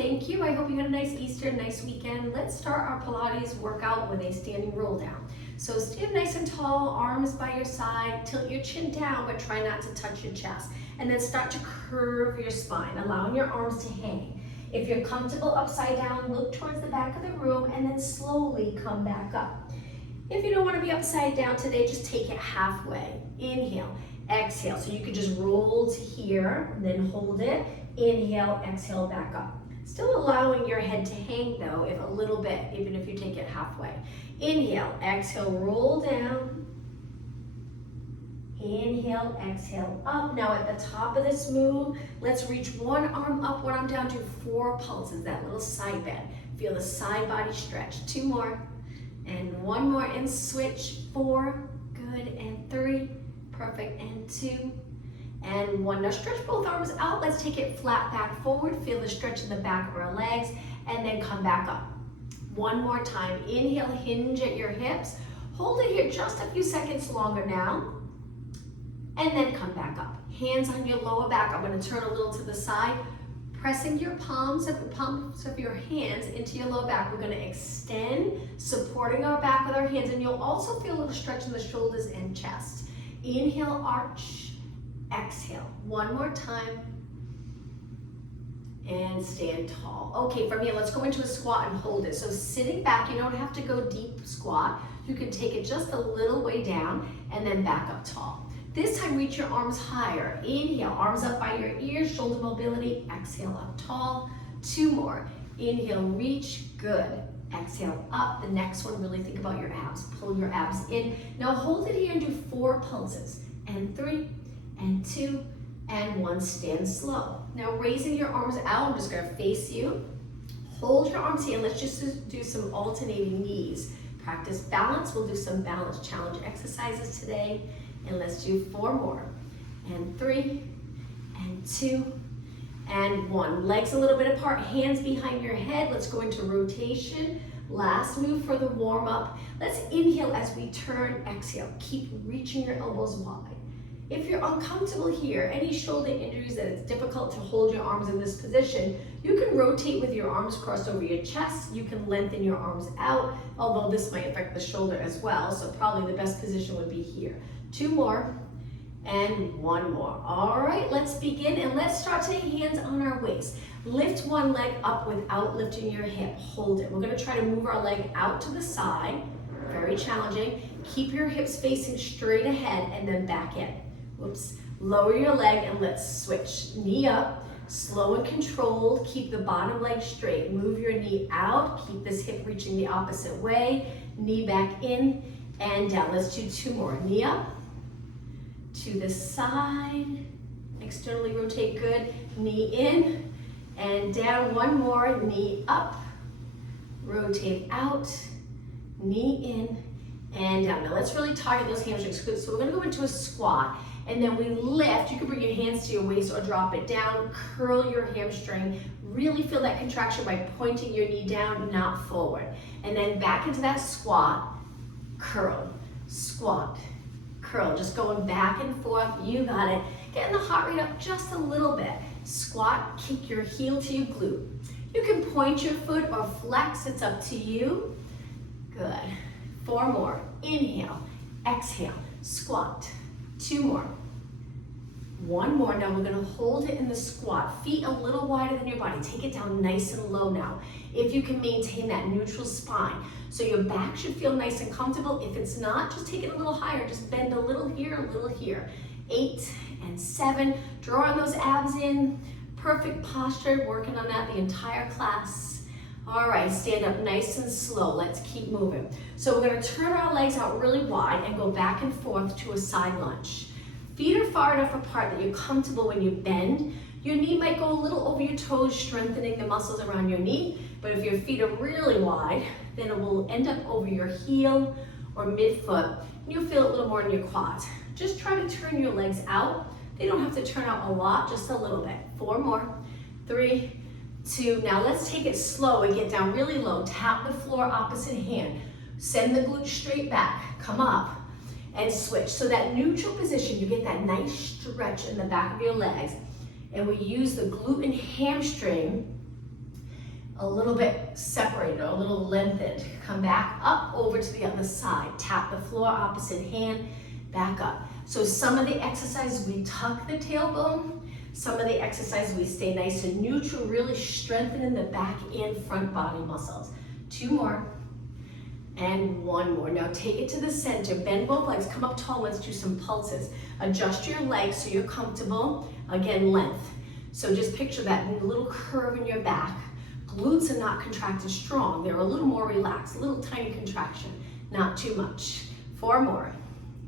thank you. I hope you had a nice Easter, nice weekend. Let's start our Pilates workout with a standing roll down. So stand nice and tall, arms by your side, tilt your chin down, but try not to touch your chest. And then start to curve your spine, allowing your arms to hang. If you're comfortable upside down, look towards the back of the room and then slowly come back up. If you don't want to be upside down today, just take it halfway. Inhale, exhale. So you could just roll to here, then hold it. Inhale, exhale, back up. Still allowing your head to hang though, if a little bit, even if you take it halfway. Inhale, exhale, roll down. Inhale, exhale, up. Now at the top of this move, let's reach one arm up, one arm down, do 4 pulses, that little side bend. Feel the side body stretch. 2 more, and 1 more, and switch. 4, good, and 3, perfect, and 2, and 1. Now stretch both arms out. Let's take it flat back forward. Feel the stretch in the back of our legs, and then come back up. 1 more time. Inhale, hinge at your hips. Hold it here just a few seconds longer now, and then come back up. Hands on your lower back. I'm going to turn a little to the side, pressing your palms of your hands into your lower back. We're going to extend, supporting our back with our hands, and you'll also feel a little stretch in the shoulders and chest. Inhale, arch. Exhale. 1 more time. And stand tall. Okay, from here, let's go into a squat and hold it. So sitting back, you don't have to go deep squat. You can take it just a little way down and then back up tall. This time, reach your arms higher. Inhale, arms up by your ears, shoulder mobility. Exhale, up tall. 2 more. Inhale, reach. Good. Exhale, up. The next one, really think about your abs. Pull your abs in. Now hold it here and do 4 pulses. And 3, and 2, and 1. Stand slow. Now raising your arms out, I'm just going to face you. Hold your arms here. Let's just do some alternating knees. Practice balance. We'll do some balance challenge exercises today. And let's do 4 more. And 3, and 2, and 1. Legs a little bit apart, hands behind your head. Let's go into rotation. Last move for the warm up. Let's inhale as we turn, exhale. Keep reaching your elbows wide. If you're uncomfortable here, any shoulder injuries that it's difficult to hold your arms in this position, you can rotate with your arms crossed over your chest. You can lengthen your arms out, although this might affect the shoulder as well, so probably the best position would be here. 2 more, and 1 more. All right, let's begin, and let's start taking hands on our waist. Lift one leg up without lifting your hip. Hold it. We're gonna try to move our leg out to the side. Very challenging. Keep your hips facing straight ahead and then back in. Whoops. Lower your leg and let's switch. Knee up, slow and controlled. Keep the bottom leg straight. Move your knee out. Keep this hip reaching the opposite way. Knee back in and down. Let's do 2 more. Knee up, to the side. Externally rotate, good. Knee in and down. 1 more. Knee up, rotate out, knee in and down. Now let's really target those hamstrings. Good. So we're gonna go into a squat. And then we lift. You can bring your hands to your waist or drop it down. Curl your hamstring. Really feel that contraction by pointing your knee down, not forward. And then back into that squat. Curl, squat, curl. Just going back and forth. You got it. Getting the heart rate up just a little bit. Squat, kick your heel to your glute. You can point your foot or flex. It's up to you. Good. 4 more. Inhale, exhale, squat. 2 more. 1 more. Now we're gonna hold it in the squat. Feet a little wider than your body. Take it down nice and low now. If you can maintain that neutral spine. So your back should feel nice and comfortable. If it's not, just take it a little higher. Just bend a little here, a little here. 8 and 7. Drawing those abs in. Perfect posture. Working on that the entire class. All right, stand up nice and slow. Let's keep moving. So we're gonna turn our legs out really wide and go back and forth to a side lunge. Feet are far enough apart that you're comfortable when you bend. Your knee might go a little over your toes, strengthening the muscles around your knee. But if your feet are really wide, then it will end up over your heel or midfoot. And you'll feel it a little more in your quads. Just try to turn your legs out. They don't have to turn out a lot, just a little bit. 4 more. 3, 2. Now let's take it slow and get down really low. Tap the floor, opposite hand. Send the glutes straight back. Come up and switch. So that neutral position, you get that nice stretch in the back of your legs. And we use the glute and hamstring a little bit separated or a little lengthened. Come back up over to the other side. Tap the floor, opposite hand, back up. So some of the exercises we tuck the tailbone, some of the exercises we stay nice and neutral, really strengthening the back and front body muscles. 2 more. And 1 more. Now take it to the center. Bend both legs. Come up tall. Let's do some pulses. Adjust your legs so you're comfortable. Again, length. So just picture that little curve in your back. Glutes are not contracted strong. They're a little more relaxed. A little tiny contraction. Not too much. 4 more.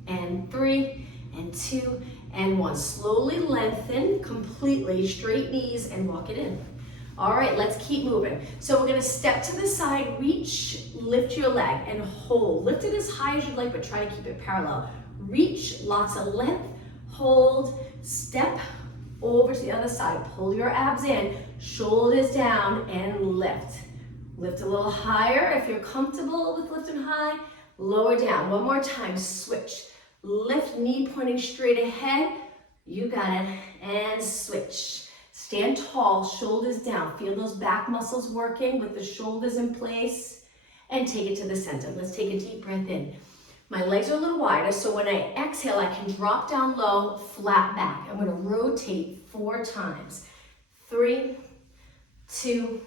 And 3, and 2, and 1. Slowly lengthen completely. Straight knees and walk it in. All right, let's keep moving. So we're gonna step to the side, reach, lift your leg and hold. Lift it as high as you'd like, but try to keep it parallel. Reach, lots of length, hold, step over to the other side. Pull your abs in, shoulders down and lift. Lift a little higher if you're comfortable with lifting high. Lower down, 1 more time, switch. Lift, knee pointing straight ahead. You got it, and switch. Stand tall, shoulders down. Feel those back muscles working with the shoulders in place. And take it to the center. Let's take a deep breath in. My legs are a little wider, so when I exhale, I can drop down low, flat back. I'm gonna rotate 4 times. 3, 2,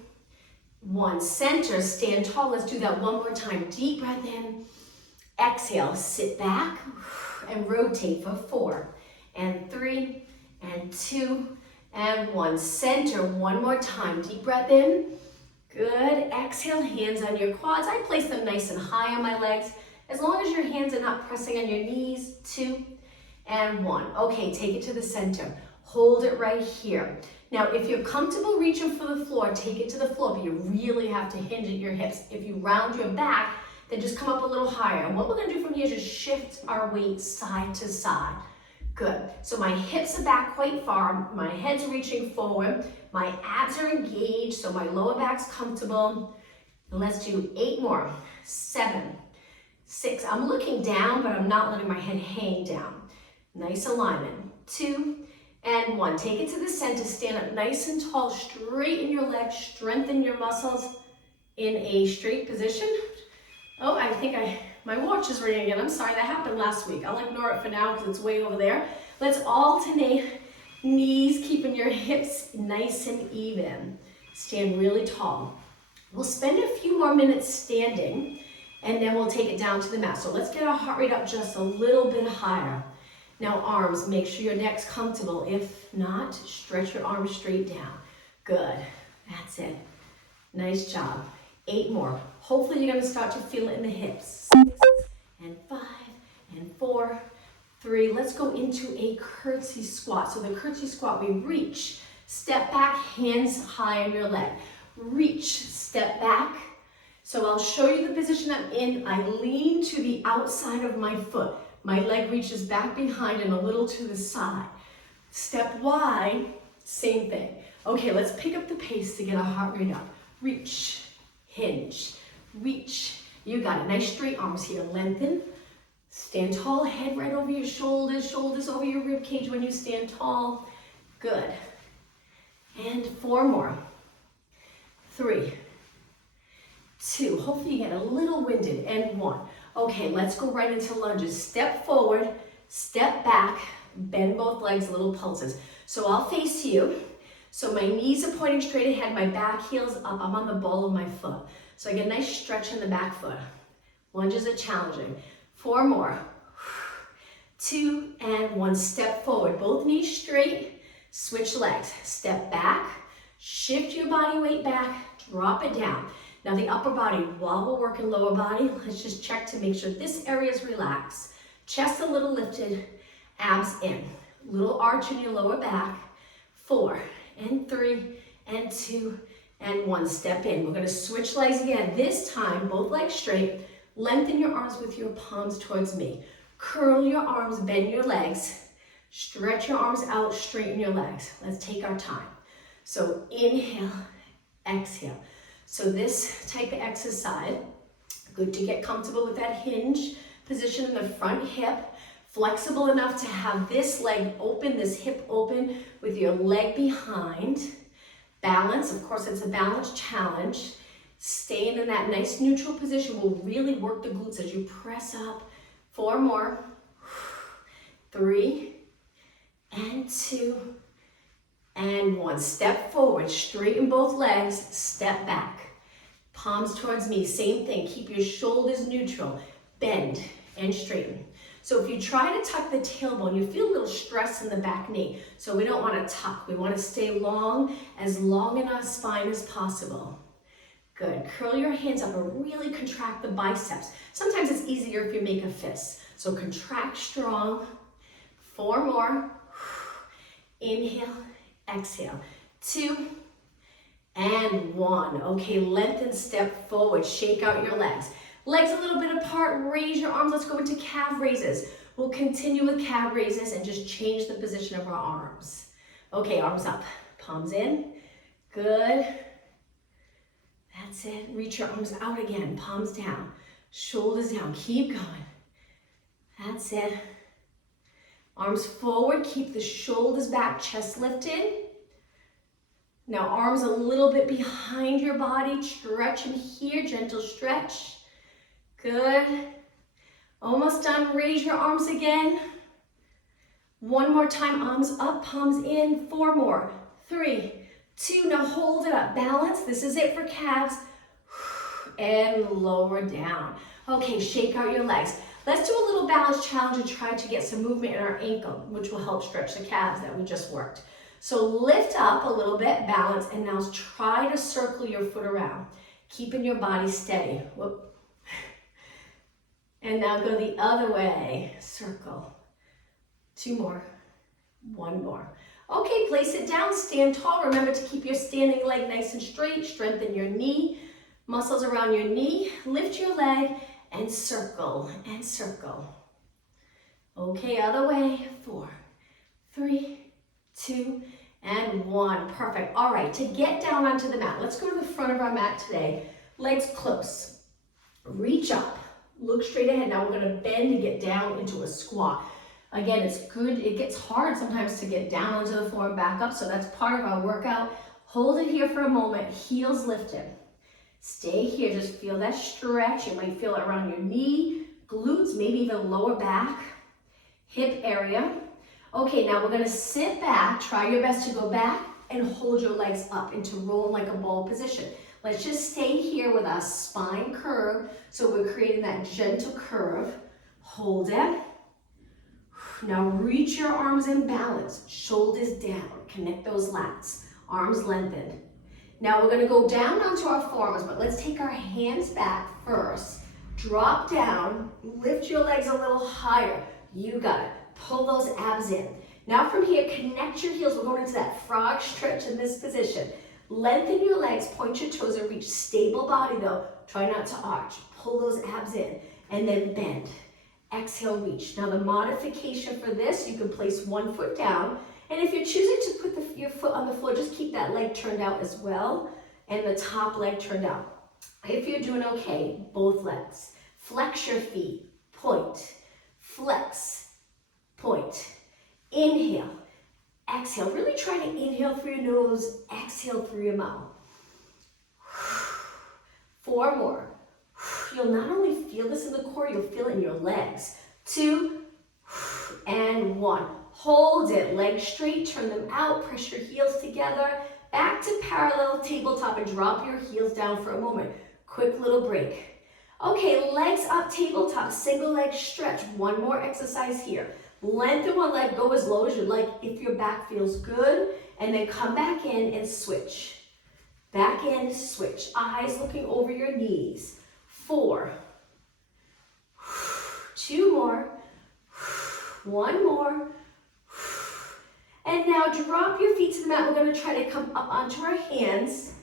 1. Center, stand tall. Let's do that 1 more time. Deep breath in. Exhale, sit back and rotate for 4, and 3, and 2, and 1. Center, 1 more time. Deep breath in. Good. Exhale, hands on your quads. I place them nice and high on my legs. As long as your hands are not pressing on your knees. 2, and 1. Okay, take it to the center. Hold it right here. Now, if you're comfortable reaching for the floor, take it to the floor, but you really have to hinge at your hips. If you round your back, then just come up a little higher. And what we're gonna do from here is just shift our weight side to side. Good. So my hips are back quite far. My head's reaching forward. My abs are engaged, so my lower back's comfortable. And let's do 8 more. 7, 6. I'm looking down, but I'm not letting my head hang down. Nice alignment. 2, and 1. Take it to the center. Stand up nice and tall. Straighten your legs. Strengthen your muscles in a straight position. Oh, I think my watch is ringing again. I'm sorry, that happened last week. I'll ignore it for now because it's way over there. Let's alternate knees, keeping your hips nice and even. Stand really tall. We'll spend a few more minutes standing and then we'll take it down to the mat. So let's get our heart rate up just a little bit higher. Now arms, make sure your neck's comfortable. If not, stretch your arms straight down. Good, that's it. Nice job. 8 more. Hopefully you're gonna start to feel it in the hips. 6, and 5, and 4, 3. Let's go into a curtsy squat. So the curtsy squat, we reach, step back, hands high on your leg. Reach, step back. So I'll show you the position I'm in. I lean to the outside of my foot. My leg reaches back behind and a little to the side. Step wide, same thing. Okay, let's pick up the pace to get our heart rate up. Reach, hinge, reach. You got it. Nice straight arms here. Lengthen. Stand tall. Head right over your shoulders. Shoulders over your rib cage when you stand tall. Good. And 4 more. 3, 2. Hopefully you get a little winded. And 1. Okay, let's go right into lunges. Step forward. Step back. Bend both legs. Little pulses. So I'll face you. So my knees are pointing straight ahead, my back heel's up, I'm on the ball of my foot. So I get a nice stretch in the back foot. Lunges are challenging. 4 more. 2, and 1. Step forward, both knees straight, switch legs. Step back, shift your body weight back, drop it down. Now the upper body, while we're working lower body, let's just check to make sure this area is relaxed. Chest a little lifted, abs in. Little arch in your lower back. 4, and 3, and 2, and 1. Step in. We're going to switch legs again. This time, both legs straight. Lengthen your arms with your palms towards me. Curl your arms, bend your legs. Stretch your arms out, straighten your legs. Let's take our time. So inhale, exhale. So this type of exercise, good to get comfortable with that hinge position in the front hip. Flexible enough to have this leg open, this hip open with your leg behind. Balance, of course, it's a balance challenge. Staying in that nice neutral position will really work the glutes as you press up. 4 more. 3 and 2 and 1. Step forward, straighten both legs, step back. Palms towards me, same thing. Keep your shoulders neutral. Bend and straighten. So if you try to tuck the tailbone, you feel a little stress in the back knee. So we don't want to tuck. We want to stay long in our spine as possible. Good. Curl your hands up and really contract the biceps. Sometimes it's easier if you make a fist. So contract strong. 4 more. Inhale, exhale. 2 and 1. Okay, lengthen, step forward. Shake out your legs. Legs a little bit apart. Raise your arms. Let's go into calf raises. We'll continue with calf raises and just change the position of our arms. Okay, arms up. Palms in. Good. That's it. Reach your arms out again. Palms down. Shoulders down. Keep going. That's it. Arms forward. Keep the shoulders back. Chest lifted. Now arms a little bit behind your body. Stretch in here. Gentle stretch. Good. Almost done. Raise your arms again. 1 more time. Arms up. Palms in. 4 more. 3, 2. Now hold it up. Balance. This is it for calves. And lower down. Okay, shake out your legs. Let's do a little balance challenge and try to get some movement in our ankle, which will help stretch the calves that we just worked. So lift up a little bit, balance, and now try to circle your foot around, keeping your body steady. Whoop. And now go the other way. Circle. 2 more. 1 more. Okay, place it down. Stand tall. Remember to keep your standing leg nice and straight. Strengthen your knee. Muscles around your knee. Lift your leg and circle and circle. Okay, other way. 4, 3, 2, and 1. Perfect. All right, to get down onto the mat, let's go to the front of our mat today. Legs close. Reach up. Look straight ahead. Now we're going to bend and get down into a squat. Again, it's good. It gets hard sometimes to get down onto the floor and back up, so that's part of our workout. Hold it here for a moment. Heels lifted. Stay here. Just feel that stretch. You might feel it around your knee, glutes, maybe even lower back, hip area. Okay, now we're going to sit back. Try your best to go back and hold your legs up into roll like a ball position. Let's just stay here with our spine curve. So we're creating that gentle curve. Hold it. Now reach your arms in balance. Shoulders down. Connect those lats. Arms lengthened. Now we're going to go down onto our forearms, but let's take our hands back first. Drop down. Lift your legs a little higher. You got it. Pull those abs in. Now from here, connect your heels. We're going into that frog stretch in this position. Lengthen your legs, point your toes, and reach. Stable body though. Try not to arch. Pull those abs in, and then bend. Exhale, reach. Now the modification for this, you can place 1 foot down, and if you're choosing to put your foot on the floor, just keep that leg turned out as well, and the top leg turned out. If you're doing okay, both legs. Flex your feet, point, flex, point. Inhale, exhale. Really try to inhale through your nose, exhale through your mouth. 4 more. You'll not only feel this in the core, you'll feel it in your legs. 2 and 1. Hold it, legs straight, turn them out, press your heels together, back to parallel tabletop and drop your heels down for a moment. Quick little break. Okay, legs up, tabletop, single leg stretch. 1 more exercise here. Lengthen one leg, go as low as you like if your back feels good, and then come back in and switch. Back in, switch. Eyes looking over your knees. 4. 2 more. 1 more. And now drop your feet to the mat. We're going to try to come up onto our hands.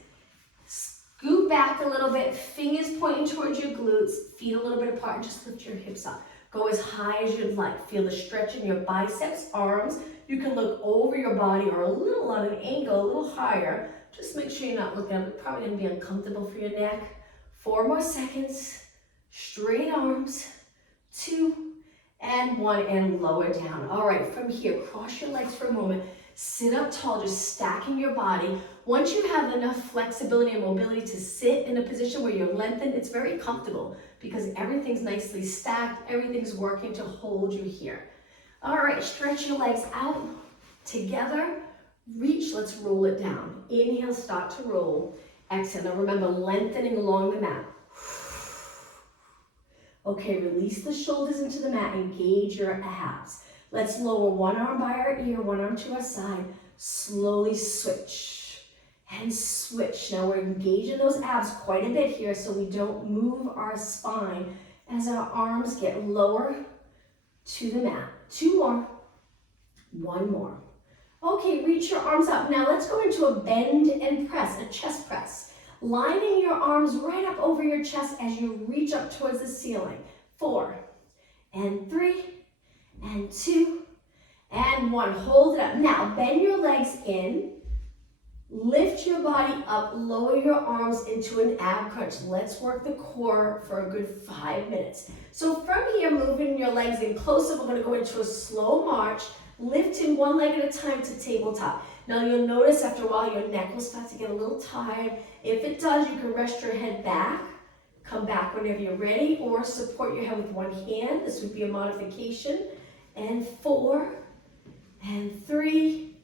Scoot back a little bit. Fingers pointing towards your glutes. Feet a little bit apart. And just lift your hips up. Go as high as you'd like. Feel the stretch in your biceps, arms. You can look over your body or a little on an angle, a little higher. Just make sure you're not looking up. It's probably going to be uncomfortable for your neck. 4 more seconds. Straight arms. 2 and 1, and lower down. All right, from here, cross your legs for a moment. Sit up tall, just stacking your body. Once you have enough flexibility and mobility to sit in a position where you're lengthened, it's very comfortable because everything's nicely stacked, everything's working to hold you here. All right, stretch your legs out together. Reach, let's roll it down. Inhale, start to roll. Exhale, now remember lengthening along the mat. Okay, release the shoulders into the mat, engage your abs. Let's lower one arm by our ear, one arm to our side. Slowly switch and switch. Now we're engaging those abs quite a bit here so we don't move our spine as our arms get lower to the mat. 2 more, 1 more. Okay, reach your arms up. Now let's go into a bend and press, a chest press. Lining your arms right up over your chest as you reach up towards the ceiling. 4 and 3 and 2 and 1. Hold it up. Now bend your legs in. Lift your body up. Lower your arms into an ab crunch. Let's work the core for a good 5 minutes. So from here, moving your legs in closer, we're going to go into a slow march, lifting one leg at a time to tabletop. Now you'll notice after a while your neck will start to get a little tired. If it does, you can rest your head back, come back whenever you're ready, or support your head with one hand. This would be a modification. And 4 and 3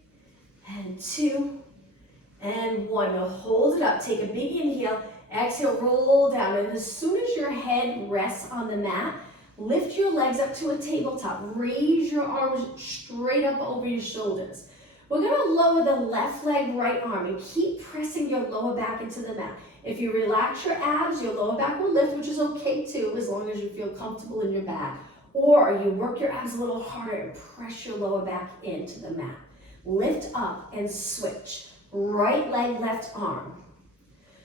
and 2 and 1. Now hold it up. Take a big inhale. Exhale, roll down. And as soon as your head rests on the mat, lift your legs up to a tabletop. Raise your arms straight up over your shoulders. We're going to lower the left leg, right arm, and keep pressing your lower back into the mat. If you relax your abs, your lower back will lift, which is okay too, as long as you feel comfortable in your back. Or you work your abs a little harder and press your lower back into the mat. Lift up and switch. Right leg, left arm.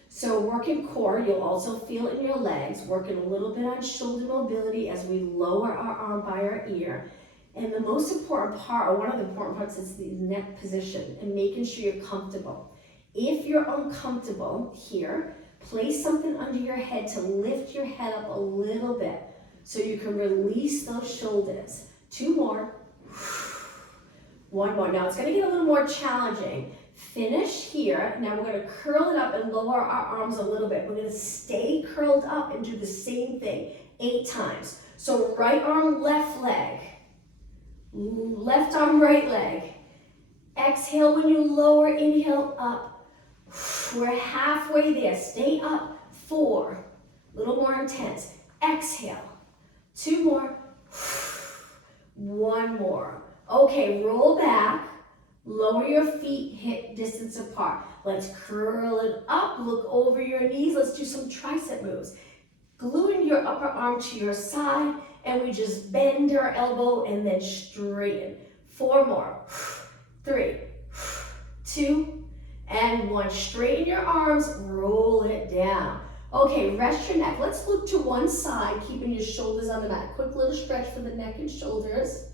So working core, you'll also feel it in your legs, working a little bit on shoulder mobility as we lower our arm by our ear. And the most important part, or one of the important parts, is the neck position and making sure you're comfortable. If you're uncomfortable here, place something under your head to lift your head up a little bit so you can release those shoulders. 2 more. 1 more. Now it's going to get a little more challenging. Finish here. Now we're going to curl it up and lower our arms a little bit. We're going to stay curled up and do the same thing 8 times. So right arm, left leg. Left arm, right leg. Exhale when you lower, inhale up. We're halfway there. Stay up. 4. A little more intense. Exhale. 2 more. 1 more. Okay, roll back. Lower your feet hip distance apart. Let's curl it up. Look over your knees. Let's do some tricep moves. Gluing your upper arm to your side, and we just bend our elbow and then straighten. 4 more. 3, 2, and 1. Straighten your arms, roll it down. Okay, rest your neck. Let's look to one side, keeping your shoulders on the mat. Quick little stretch for the neck and shoulders.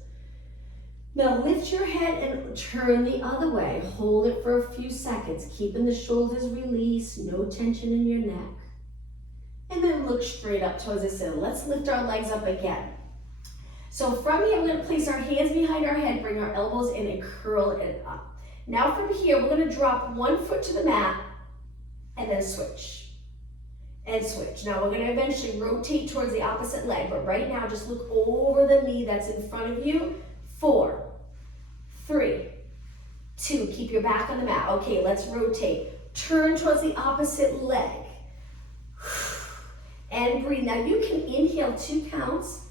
Now lift your head and turn the other way. Hold it for a few seconds, keeping the shoulders released, no tension in your neck. And then look straight up towards the ceiling. Let's lift our legs up again. So from here, we're going to place our hands behind our head, bring our elbows in and curl it up. Now from here, we're going to drop one foot to the mat and then switch. And switch. Now we're going to eventually rotate towards the opposite leg, but right now just look over the knee that's in front of you. 4, 3, 2. Keep your back on the mat. Okay, let's rotate. Turn towards the opposite leg. And breathe. Now you can inhale 2 counts,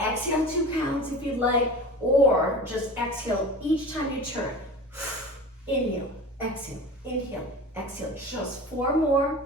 exhale 2 counts if you'd like, or just exhale each time you turn. Inhale, exhale, inhale, exhale. Just 4 more,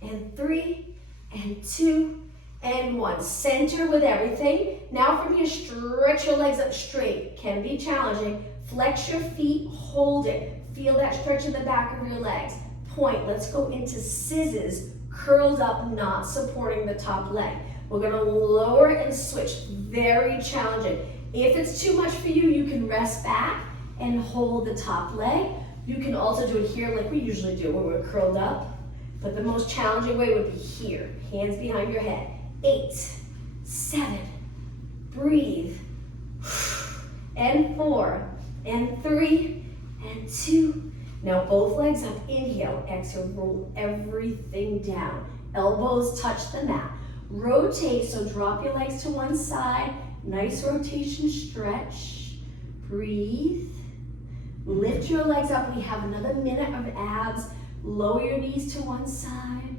and 3, and 2, and 1. Center with everything. Now from here, stretch your legs up straight. Can be challenging. Flex your feet, hold it. Feel that stretch in the back of your legs. Point. Let's go into scissors. Curled up, not supporting the top leg. We're going to lower and switch. Very challenging. If it's too much for you, you can rest back and hold the top leg. You can also do it here like we usually do when we're curled up. But the most challenging way would be here. Hands behind your head. 8, 7, breathe. And 4, and 3, and 2, Now both legs up, inhale, exhale, roll everything down. Elbows touch the mat. Rotate, so drop your legs to one side. Nice rotation, stretch. Breathe. Lift your legs up. We have another minute of abs. Lower your knees to one side.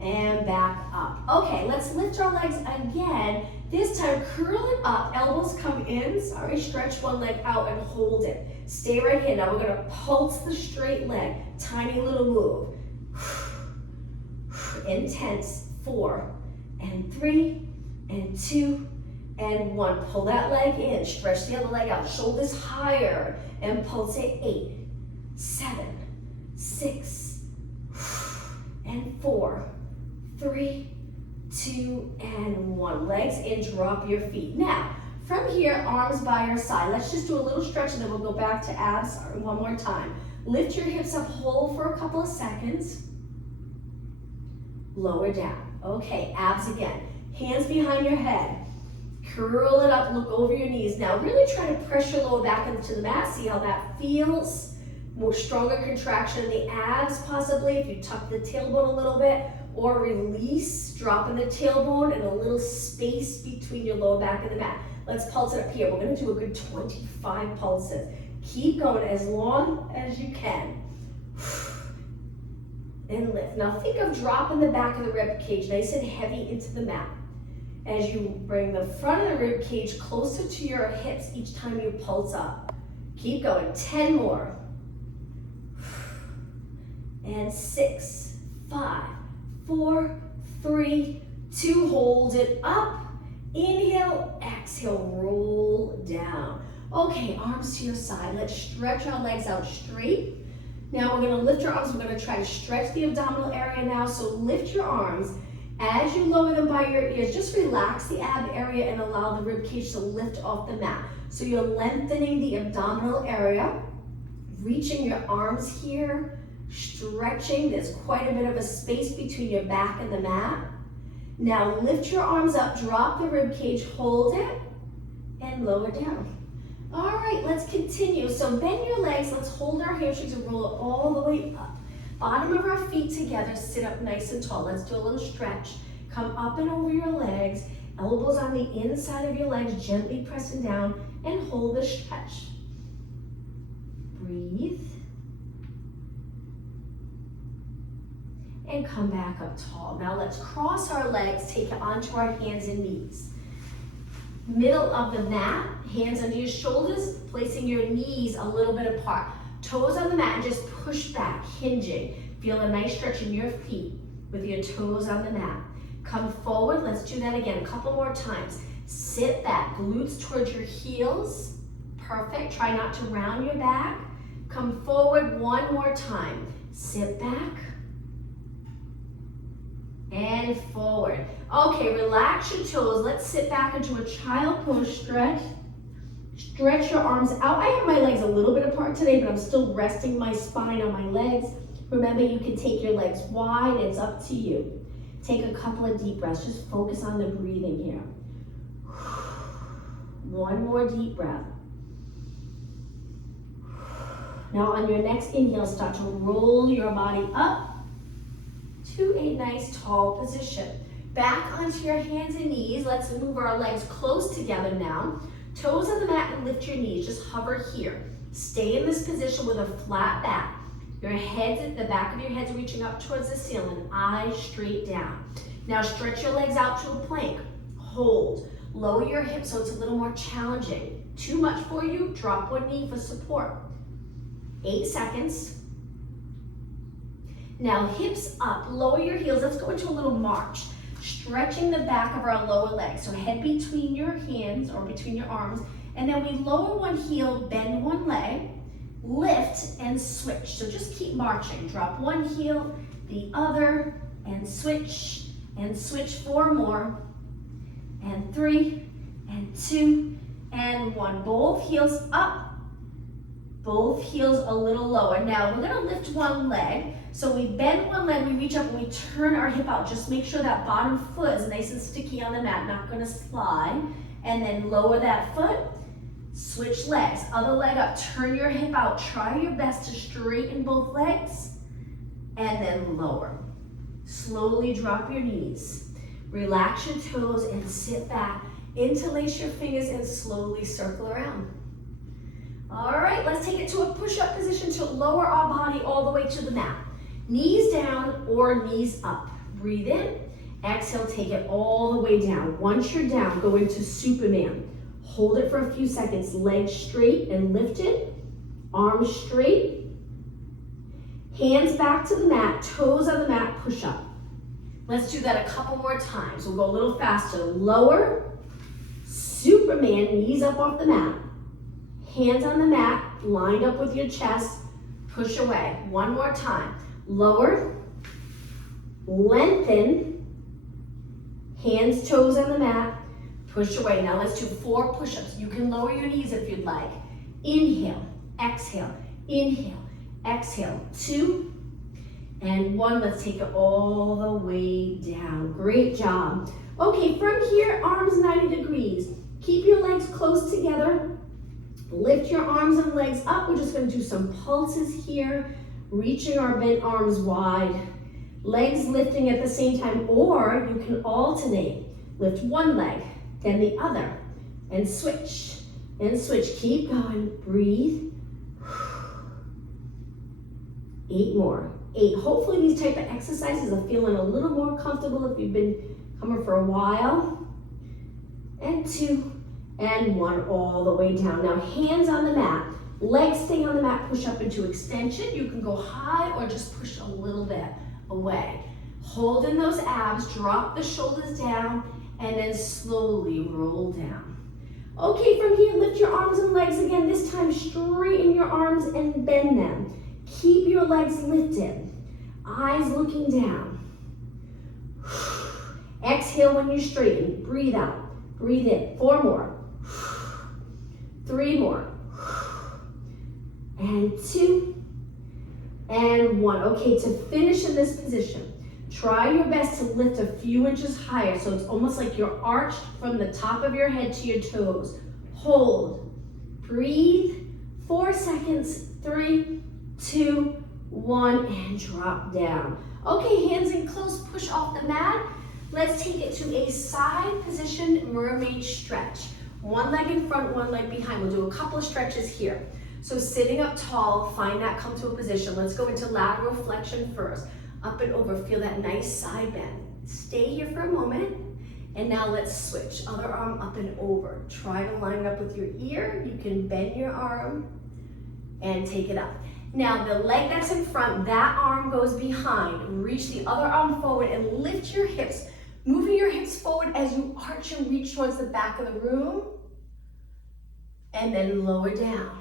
And back up. Okay, let's lift our legs again. This time, curl it up. Elbows come in. Sorry, stretch one leg out and hold it. Stay right here. Now we're gonna pulse the straight leg. Tiny little move. Intense. 4 and 3 and 2 and 1. Pull that leg in. Stretch the other leg out. Shoulders higher. And pulse it. 8, 7, 6, and 4, 3, 2, and 1. Legs in, drop your feet. Now, from here, arms by your side. Let's just do a little stretch and then we'll go back to abs one more time. Lift your hips up, hold for a couple of seconds. Lower down. Okay, abs again. Hands behind your head. Curl it up, look over your knees. Now really try to press your lower back into the mat. See how that feels. More stronger contraction in the abs possibly if you tuck the tailbone a little bit, or release, dropping the tailbone and a little space between your lower back and the mat. Let's pulse it up here. We're gonna do a good 25 pulses. Keep going as long as you can. And lift. Now think of dropping the back of the rib cage nice and heavy into the mat. As you bring the front of the rib cage closer to your hips each time you pulse up. Keep going, 10 more. And 6, 5, 4, 3, 2, hold it up. Inhale, exhale, roll down. Okay, arms to your side. Let's stretch our legs out straight. Now we're gonna lift your arms. We're gonna try to stretch the abdominal area now. So lift your arms. As you lower them by your ears, just relax the ab area and allow the rib cage to lift off the mat. So you're lengthening the abdominal area, reaching your arms here, stretching. There's quite a bit of a space between your back and the mat. Now lift your arms up, drop the rib cage, hold it, and lower down. All right, let's continue. So bend your legs, let's hold our hamstrings and roll it all the way up. Bottom of our feet together, sit up nice and tall. Let's do a little stretch. Come up and over your legs, elbows on the inside of your legs, gently pressing down, and hold the stretch. Breathe. And come back up tall. Now let's cross our legs, take it onto our hands and knees. Middle of the mat, hands under your shoulders, placing your knees a little bit apart. Toes on the mat, and just push back, hinging. Feel a nice stretch in your feet with your toes on the mat. Come forward, let's do that again a couple more times. Sit back, glutes towards your heels. Perfect, try not to round your back. Come forward one more time. Sit back. And forward. Okay, relax your toes. Let's sit back into a child pose stretch. Stretch your arms out. I have my legs a little bit apart today, but I'm still resting my spine on my legs. Remember, you can take your legs wide. It's up to you. Take a couple of deep breaths. Just focus on the breathing here. One more deep breath. Now on your next inhale, start to roll your body up to a nice tall position. Back onto your hands and knees. Let's move our legs close together now. Toes on the mat and lift your knees. Just hover here. Stay in this position with a flat back. Your head, the back of your head's reaching up towards the ceiling. Eyes straight down. Now stretch your legs out to a plank. Hold. Lower your hips so it's a little more challenging. Too much for you? Drop one knee for support. 8 seconds. Now hips up, lower your heels. Let's go into a little march. Stretching the back of our lower leg. So head between your hands or between your arms. And then we lower one heel, bend one leg, lift and switch. So just keep marching. Drop one heel, the other, and switch 4 more. And 3, and 2, and 1. Both heels up, both heels a little lower. Now we're gonna lift one leg. So we bend one leg, we reach up and we turn our hip out. Just make sure that bottom foot is nice and sticky on the mat, not gonna slide. And then lower that foot, Switch legs, other leg up, turn your hip out. Try your best to straighten both legs and then lower. Slowly drop your knees. Relax your toes and sit back. Interlace your fingers and slowly circle around. All right, let's take it to a push-up position to lower our body all the way to the mat. Knees down or knees up. Breathe in. Exhale, take it all the way down. Once you're down, go into Superman. Hold it for a few seconds. Legs straight and lifted. Arms straight. Hands back to the mat. Toes on the mat. Push up. Let's do that a couple more times. We'll go a little faster. Lower. Superman. Knees up off the mat. Hands on the mat. Lined up with your chest. Push away. One more time. Lower. Lengthen. Hands, toes on the mat. Push away. Now let's do 4 push-ups. You can lower your knees if you'd like. Inhale, exhale, inhale, exhale. 2 and 1. Let's take it all the way down. Great job. Okay, from here, arms 90 degrees. Keep your legs close together. Lift your arms and legs up. We're just going to do some pulses here, reaching our bent arms wide. Legs lifting at the same time, or you can alternate. Lift one leg, then the other, and switch, and switch. Keep going, breathe. 8 more, 8. Hopefully these type of exercises are feeling a little more comfortable if you've been coming for a while. And 2, and 1, all the way down. Now hands on the mat, legs stay on the mat, push up into extension. You can go high or just push a little bit away. Hold in those abs, drop the shoulders down, and then slowly roll down. Okay, from here, lift your arms and legs again. This time, straighten your arms and bend them. Keep your legs lifted. Eyes looking down. Exhale when you straighten. Breathe out. Breathe in. 4 more. 3 more. And 2. And 1. Okay, to finish in this position, try your best to lift a few inches higher so it's almost like you're arched from the top of your head to your toes. Hold. Breathe. 4 seconds. 3, 2, 1, and drop down. Okay, hands in close, push off the mat. Let's take it to a side position mermaid stretch. One leg in front, one leg behind. We'll do a couple of stretches here. So sitting up tall, find that comfortable position. Let's go into lateral flexion first. Up and over, feel that nice side bend. Stay here for a moment. And now let's switch. Other arm up and over. Try to line up with your ear. You can bend your arm and take it up. Now the leg that's in front, that arm goes behind. Reach the other arm forward and lift your hips. Moving your hips forward as you arch and reach towards the back of the room. And then lower down.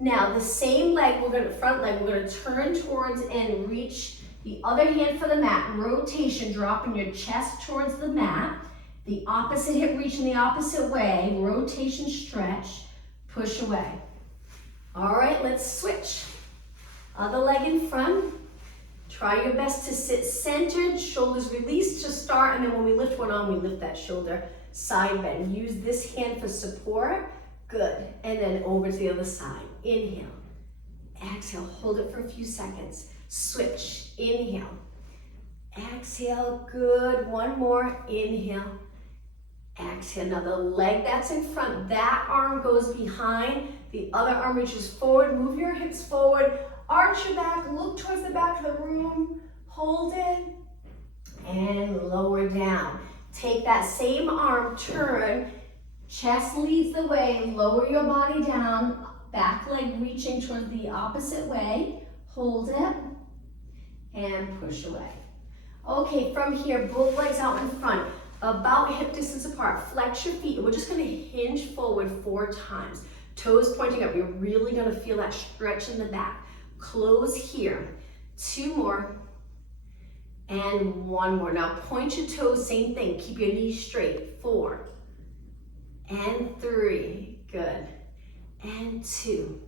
Now the same leg, front leg, we're gonna turn towards and reach the other hand for the mat. Rotation, dropping your chest towards the mat. The opposite hip reaching the opposite way. Rotation, stretch, push away. All right, let's switch. Other leg in front. Try your best to sit centered, shoulders released to start, and then when we lift one arm, we lift that shoulder, side bend. Use this hand for support. Good, and then over to the other side. Inhale, exhale, hold it for a few seconds. Switch, inhale, exhale, good. 1 more, inhale, exhale. Now the leg that's in front, that arm goes behind, the other arm reaches forward. Move your hips forward, arch your back, look towards the back of the room, hold it, and lower down. Take that same arm, turn, chest leads the way, lower your body down, back leg reaching towards the opposite way, hold it, and push away. Okay, from here, both legs out in front, about hip distance apart, flex your feet, and we're just gonna hinge forward 4 times. Toes pointing up, you're really gonna feel that stretch in the back. Close here, 2 more, and 1 more. Now point your toes, same thing, keep your knees straight. 4, and 3, good, and 2,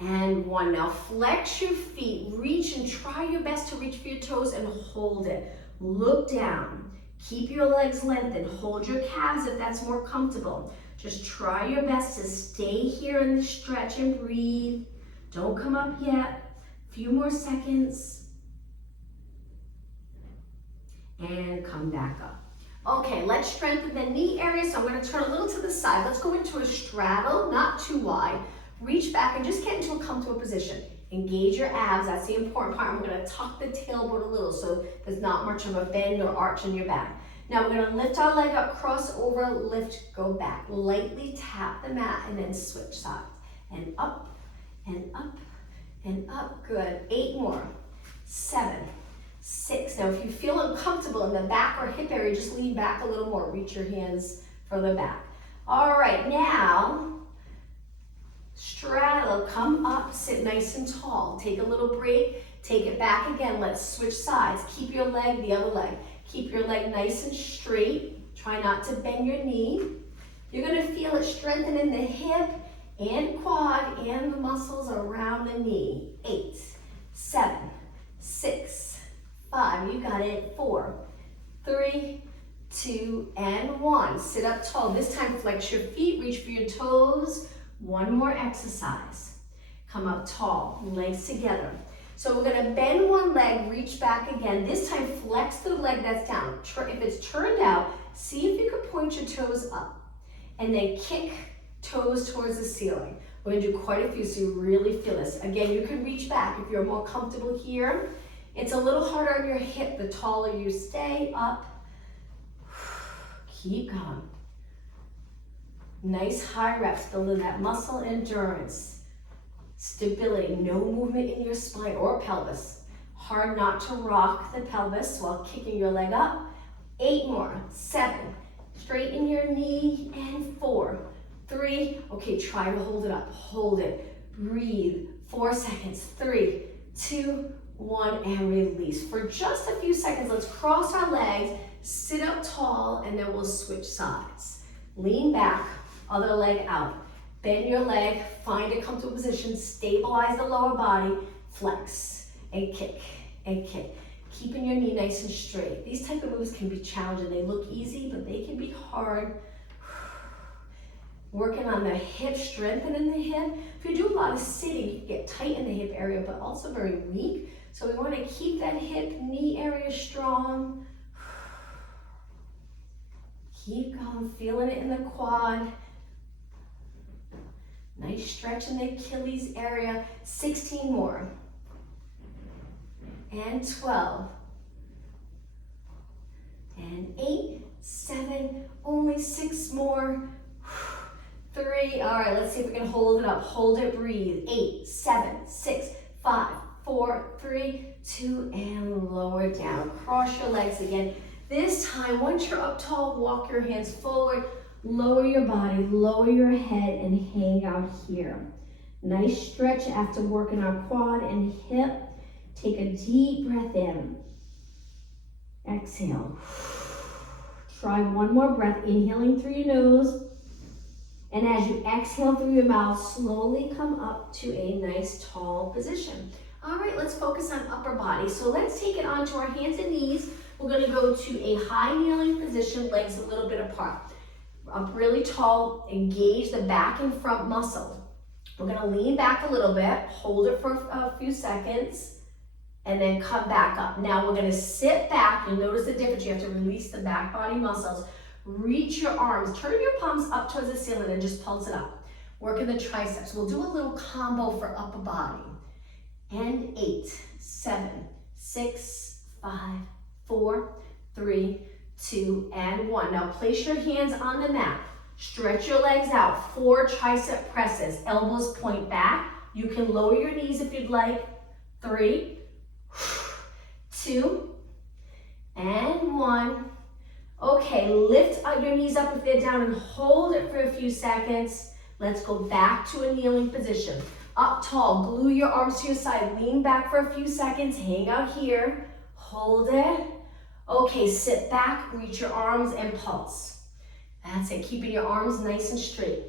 and 1. Now flex your feet, reach and try your best to reach for your toes and hold it. Look down, Keep your legs lengthened. Hold your calves if that's more comfortable. Just try your best to stay here in the stretch and breathe. Don't come up yet. A few more seconds. And come back up. Okay, let's strengthen the knee area. So I'm going to turn a little to the side. Let's go into a straddle, not too wide. Reach back and just get into a comfortable position. Engage your abs, that's the important part. I'm going to tuck the tailbone a little so there's not much of a bend or arch in your back. Now we're going to lift our leg up, cross over, lift, go back. Lightly tap the mat and then switch sides. And up, and up, and up. Good. 8 more. 7, 6. Now if you feel uncomfortable in the back or hip area, just lean back a little more. Reach your hands further back. All right, now straddle, come up, sit nice and tall. Take a little break, take it back again. Let's switch sides. Keep your leg, the other leg. Keep your leg nice and straight. Try not to bend your knee. You're gonna feel it strengthening the hip and quad and the muscles around the knee. 8, 7, 6, 5, you got it. 4, 3, 2, and 1. Sit up tall. This time flex your feet, reach for your toes. One more exercise. Come up tall, legs together. So we're gonna bend one leg, reach back again. This time flex the leg that's down. If it's turned out, see if you can point your toes up. And then kick toes towards the ceiling. We're gonna do quite a few so you really feel this. Again, you can reach back if you're more comfortable here. It's a little harder on your hip the taller you stay. Up. Keep going. Nice high reps, building that muscle endurance. Stability, no movement in your spine or pelvis. Hard not to rock the pelvis while kicking your leg up. 8 more. 7, straighten your knee, and 4, 3, okay, try to hold it up. Hold it, breathe. 4 seconds. 3, 2, 1, and release. For just a few seconds, let's cross our legs, sit up tall, and then we'll switch sides. Lean back. Other leg out. Bend your leg, find a comfortable position, stabilize the lower body, flex, and kick, and kick. Keeping your knee nice and straight. These type of moves can be challenging. They look easy, but they can be hard. Working on the hip, strengthening the hip. If you do a lot of sitting, you can get tight in the hip area, but also very weak. So we want to keep that hip, knee area strong. Keep going, feeling it in the quad. Nice stretch in the Achilles area. 16 more. And 12. And 8, 7, only 6 more. 3, all right, let's see if we can hold it up. Hold it, breathe. 8, 7, 6, 5, 4, 3, 2, and lower down. Cross your legs again. This time, once you're up tall, walk your hands forward. Lower your body, lower your head, and hang out here. Nice stretch after working our quad and hip. Take a deep breath in. Exhale. Try one more breath, inhaling through your nose. And as you exhale through your mouth, slowly come up to a nice tall position. All right, let's focus on upper body. So let's take it onto our hands and knees. We're gonna go to a high kneeling position, legs a little bit apart. Up really tall, engage the back and front muscle. We're gonna lean back a little bit, hold it for a few seconds, and then come back up. Now we're gonna sit back. You'll notice the difference. You have to release the back body muscles. Reach your arms, turn your palms up towards the ceiling and just pulse it up. Working the triceps. We'll do a little combo for upper body. And 8, 7, 6, 5, 4, 3, 2, and 1. Now place your hands on the mat. Stretch your legs out. 4 tricep presses. Elbows point back. You can lower your knees if you'd like. 3, 2, and 1. Okay, lift your knees up if they're down and hold it for a few seconds. Let's go back to a kneeling position. Up tall, glue your arms to your side. Lean back for a few seconds. Hang out here. Hold it. Okay, sit back, reach your arms and pulse. That's it, keeping your arms nice and straight.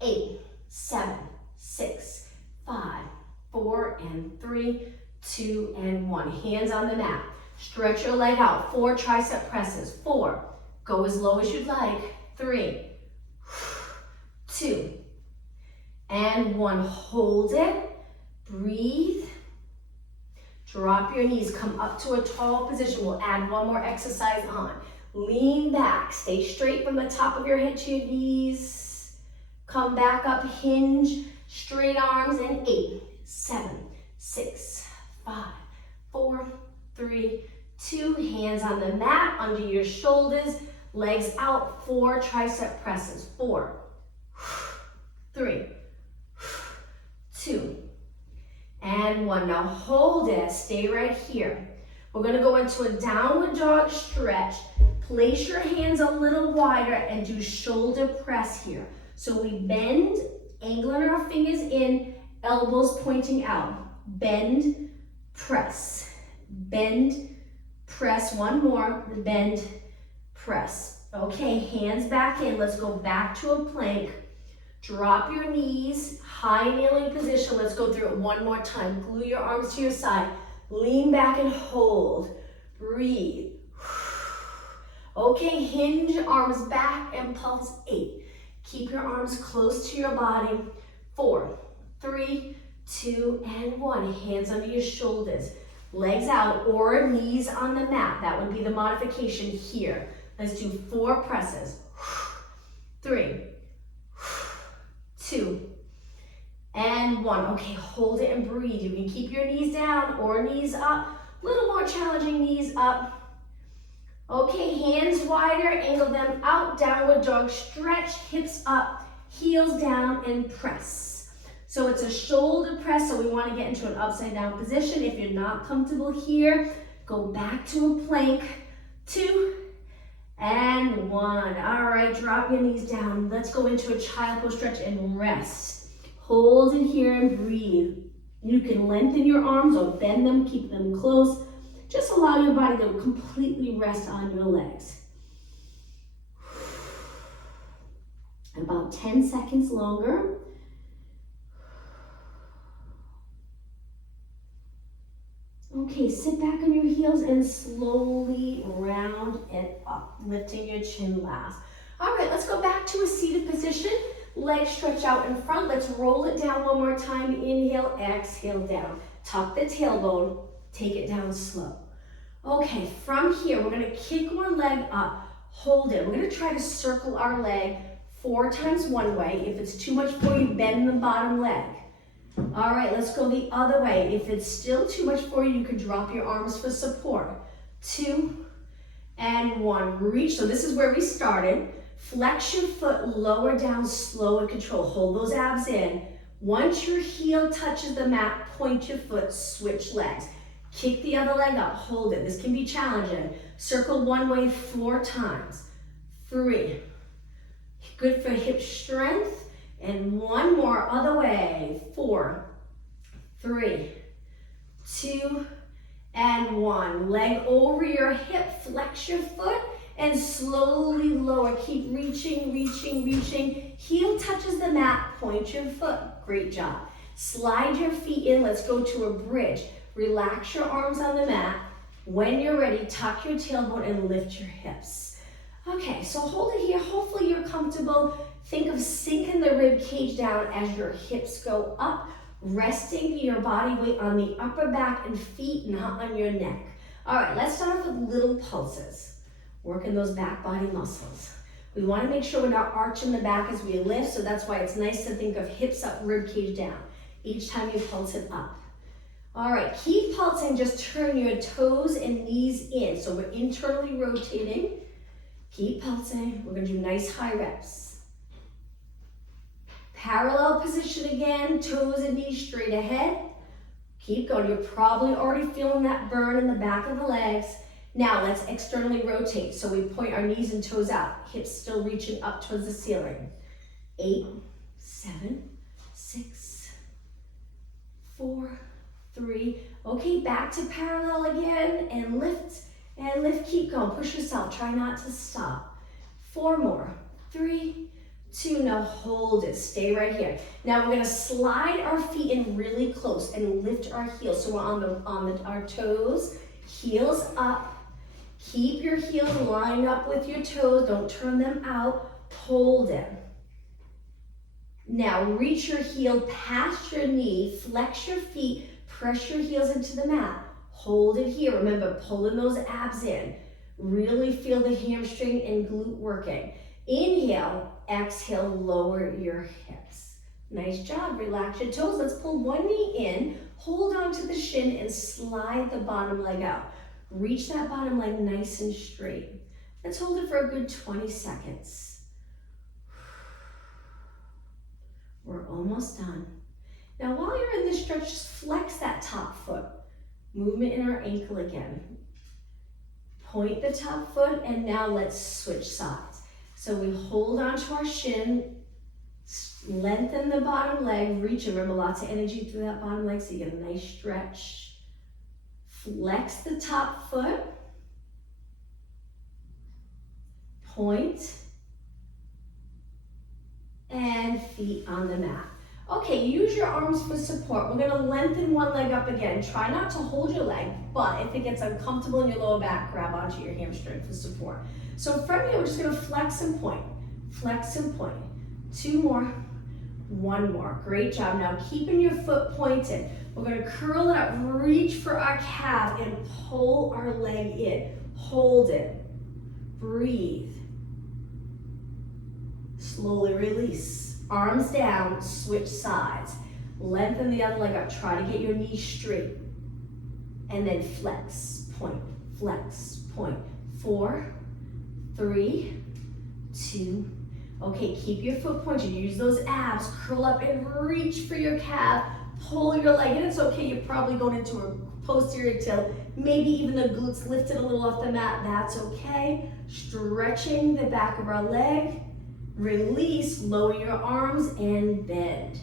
8, 7, 6, 5, 4, and 3, 2, and 1. Hands on the mat. Stretch your leg out. 4 tricep presses. 4. Go as low as you'd like. 3, 2, and 1. Hold it. Breathe. Drop your knees. Come up to a tall position. We'll add one more exercise on. Lean back. Stay straight from the top of your head to your knees. Come back up. Hinge. Straight arms in 8, 7, 6, 5, 4, 3, 2. Hands on the mat, under your shoulders. Legs out. 4 tricep presses. 4, 3, 2, and 1. Now hold it. Stay right here. We're going to go into a downward dog stretch. Place your hands a little wider and do shoulder press here. So we bend, angling our fingers in, elbows pointing out. Bend, press. Bend, press. One more. Bend, press. Okay, hands back in. Let's go back to a plank. Drop your knees, high kneeling position. Let's go through it one more time. Glue your arms to your side. Lean back and hold. Breathe. Okay, hinge arms back and pulse. 8. Keep your arms close to your body. 4, 3, 2, and 1. Hands under your shoulders. Legs out or knees on the mat. That would be the modification here. Let's do 4 presses. 3, 2, and 1. Okay, hold it and breathe. You can keep your knees down or knees up. A little more challenging, knees up. Okay, hands wider, angle them out, downward dog stretch, hips up, heels down, and press. So it's a shoulder press, so we want to get into an upside down position. If you're not comfortable here, go back to a plank. 2, and 1. All right, drop your knees down. Let's go into a child pose stretch and rest. Hold it here and breathe. You can lengthen your arms or bend them, keep them close. Just allow your body to completely rest on your legs. About 10 seconds longer. Okay, sit back on your heels and slowly round it up, lifting your chin last. All right, let's go back to a seated position. Legs stretch out in front. Let's roll it down one more time. Inhale, exhale down. Tuck the tailbone, take it down slow. Okay, from here, we're gonna kick one leg up, hold it. We're gonna try to circle our leg 4 times one way. If it's too much for you, bend the bottom leg. All right, let's go the other way. If it's still too much for you, you can drop your arms for support. 2, and 1. Reach, so this is where we started. Flex your foot, lower down, slow and control. Hold those abs in. Once your heel touches the mat, point your foot, switch legs. Kick the other leg up, hold it. This can be challenging. Circle one way 4 times. 3. Good for hip strength. And 1 more, other way. 4, 3, 2, and 1. Leg over your hip, flex your foot, and slowly lower. Keep reaching, reaching, reaching. Heel touches the mat, point your foot. Great job. Slide your feet in. Let's go to a bridge. Relax your arms on the mat. When you're ready, tuck your tailbone and lift your hips. Okay, so hold it here. Hopefully you're comfortable. Think of sinking the rib cage down as your hips go up, resting your body weight on the upper back and feet, not on your neck. All right, let's start off with little pulses. Working those back body muscles. We want to make sure we're not arching the back as we lift, so that's why it's nice to think of hips up, rib cage down each time you pulse it up. All right, keep pulsing, just turn your toes and knees in. So we're internally rotating. Keep pulsing. We're going to do nice high reps. Parallel position again, toes and knees straight ahead. Keep going. You're probably already feeling that burn in the back of the legs. Now let's externally rotate. So we point our knees and toes out, hips still reaching up towards the ceiling. 8, 7, 6, 4, 3. Okay, back to parallel again and lift, keep going. Push yourself, try not to stop. 4 more, 3, 2, now hold it, stay right here. Now we're gonna slide our feet in really close and lift our heels. So we're on our toes, Heels up. Keep your heels lined up with your toes. Don't turn them out. Hold it. Now reach your heel past your knee. Flex your feet. Press your heels into the mat. Hold it here. Remember, pulling those abs in. Really feel the hamstring and glute working. Inhale, exhale, lower your hips. Nice job. Relax your toes. Let's pull one knee in. Hold on to the shin and slide the bottom leg out. Reach that bottom leg nice and straight. Let's hold it for a good 20 seconds. We're almost done. Now while you're in this stretch, just flex that top foot. Movement in our ankle again. Point the top foot, and now let's switch sides. So we hold on to our shin, lengthen the bottom leg, reach, and remember lots of energy through that bottom leg so you get a nice stretch. Flex the top foot, point, and feet on the mat. Okay, use your arms for support. We're gonna lengthen one leg up again. Try not to hold your leg, but if it gets uncomfortable in your lower back, grab onto your hamstring for support. So from here, we're just gonna flex and point. Flex and point. 2 more, 1 more. Great job. Now keeping your foot pointed. We're gonna curl it up, reach for our calf, and pull our leg in. Hold it. Breathe. Slowly release. Arms down, switch sides. Lengthen the other leg up. Try to get your knees straight. And then flex, point, flex, point. 4, 3, 2. Okay, keep your foot pointed. Use those abs. Curl up and reach for your calf. Pull your leg in. It's okay. You're probably going into a posterior tilt. Maybe even the glutes lifted a little off the mat. That's okay. Stretching the back of our leg. Release, lower your arms and bend.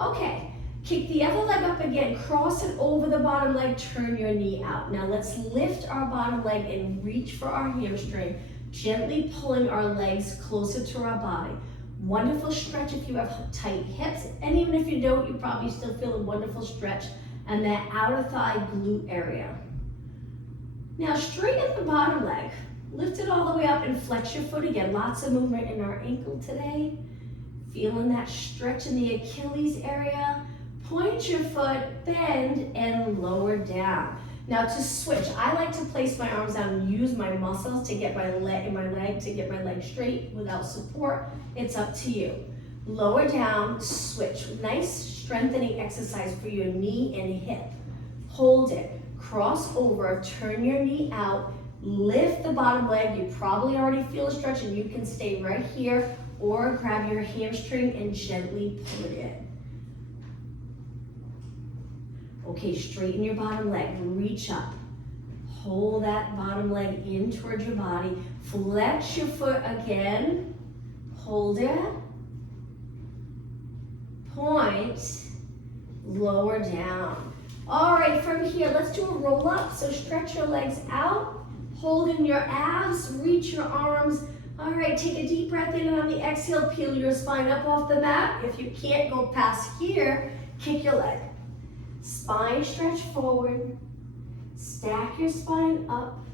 Okay, kick the other leg up again, cross it over the bottom leg, turn your knee out. Now let's lift our bottom leg and reach for our hamstring, gently pulling our legs closer to our body. Wonderful stretch if you have tight hips, and even if you don't, you probably still feel a wonderful stretch in that outer thigh glute area. Now straighten the bottom leg. Lift it all the way up and flex your foot again. Lots of movement in our ankle today. Feeling that stretch in the Achilles area. Point your foot, bend, and lower down. Now to switch, I like to place my arms down and use my muscles to get my leg to get my leg straight without support. It's up to you. Lower down, switch. Nice strengthening exercise for your knee and hip. Hold it. Cross over, turn your knee out. Lift the bottom leg. You probably already feel a stretch and you can stay right here or grab your hamstring and gently pull it in. Okay, straighten your bottom leg. Reach up. Hold that bottom leg in towards your body. Flex your foot again. Hold it. Point. Lower down. All right, from here, let's do a roll up. So stretch your legs out. Hold in your abs, reach your arms. All right, take a deep breath in, and on the exhale, peel your spine up off the mat. If you can't go past here, kick your leg. Spine stretch forward. Stack your spine up.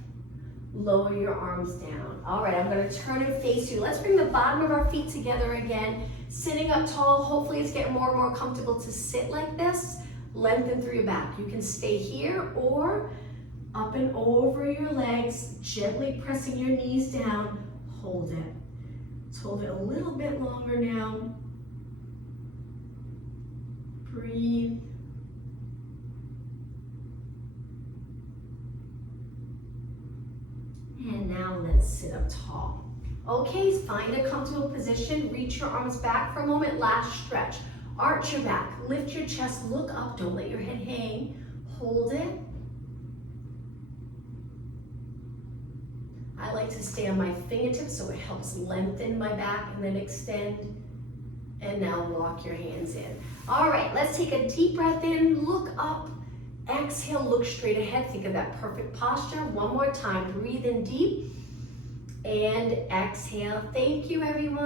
Lower your arms down. All right, I'm gonna turn and face you. Let's bring the bottom of our feet together again. Sitting up tall, hopefully it's getting more and more comfortable to sit like this. Lengthen through your back. You can stay here or up and over your legs, gently pressing your knees down. Hold it. Let's hold it a little bit longer now. Breathe. And now let's sit up tall. Okay, find a comfortable position. Reach your arms back for a moment. Last stretch. Arch your back. Lift your chest. Look up. Don't let your head hang. Hold it. I like to stay on my fingertips so it helps lengthen my back and then extend. And now walk your hands in. All right, let's take a deep breath in, look up, exhale, look straight ahead. Think of that perfect posture. One more time, breathe in deep and exhale. Thank you, everyone.